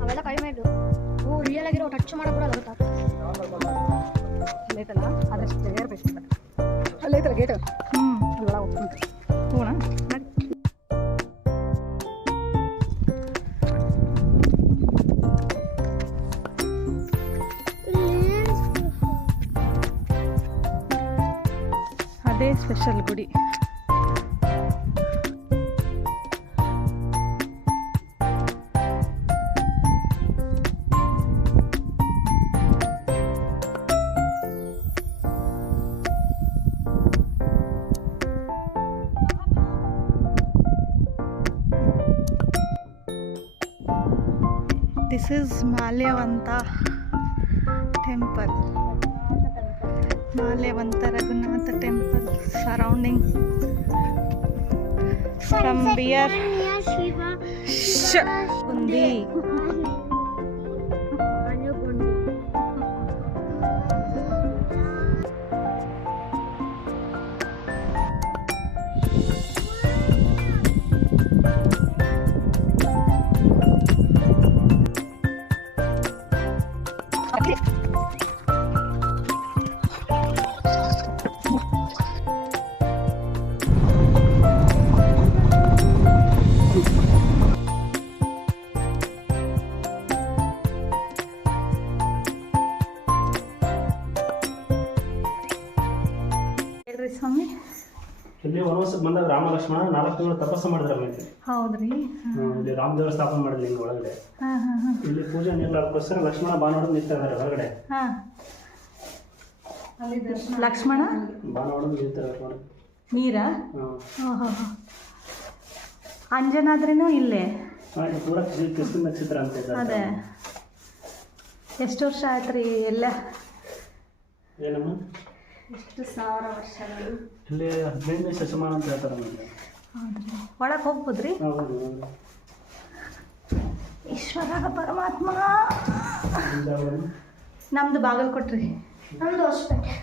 ಅವೆಲ್ಲ ಕಡಿಮೆ ಇದ್ದು ರಿಯಲ್ ಆಗಿರೋ ಟಚ್ ಮಾಡೋ ಕೂಡ ಗೊತ್ತಾ ಅಲ್ಲೈತಲ್ಲ ಅದಷ್ಟು ಏರ್ಬೇಕು ಅಲ್ಲೈತಲ್ಲ ಗೇಟ್ ಅಲ್ಲ ಹೋಗ್ತೀನಿ ಹೋಗೋಣ ಅದೇ ಸ್ಪೆಷಲ್ ಗುಡಿ This is Malyavanta temple. Malyavanta Raghunatha temple surrounding from beer Kundi. ಸ್ವಾಮಿ ಇಲ್ಲಿ ವನವಾಸಕ್ಕೆ ಬಂದಾಗ ರಾಮ ಲಕ್ಷ್ಮಣ 4 ತಿಂಗಳು ತಪಸ್ಸು ಮಾಡಿದ್ರೆ ಹೌದ್ರಿ ಇಲ್ಲಿ ರಾಮ ದೇವರ ಸ್ಥಾಪನೆ ಮಾಡಿದ್ವಿ ಹಿಂಗೆ ಒಳಗಡೆ ಇಲ್ಲಿ ಪೂಜೆ ನೀಡೋಕ್ಕೋಸ್ಕರ ಲಕ್ಷ್ಮಣ ಬಾನವಡು ನಿಂತ ಇದ್ದಾರೆ ಹೊರಗಡೆ ಲಕ್ಷ್ಮಣ ಬಾನವಡು ನಿಂತಿದ್ದಾರೆ ನೀರಾ ಅಂಜನಾದ್ರೇನು ಇಲ್ಲೇ ಪೂರ ಕೃಷ್ಣ ನಕ್ಷತ್ರ ಅಂತ ಅದೇ ಎಷ್ಟು ವರ್ಷ ಆಯ್ತು ರೀ ಎಲ್ಲ ಏನಮ್ಮ ಎಷ್ಟು ಸಾವಿರ ವರ್ಷಗಳು ಇಲ್ಲಿ 15ನೇ ಶತಮಾನ ಅಂತ ಹೇಳ್ತಾರೆ ನಮಗೆ ಹೌದ್ರಿ ಒಳಗೆ ಹೋಗ್ಬೋದ್ರಿ ಈಶ್ವರ ಪರಮಾತ್ಮ ಹೌದು ನಮ್ದು ಬಾಗಲಕೋಟ್ರಿ ನಮ್ದು ಹೊಸಪೇಟೆ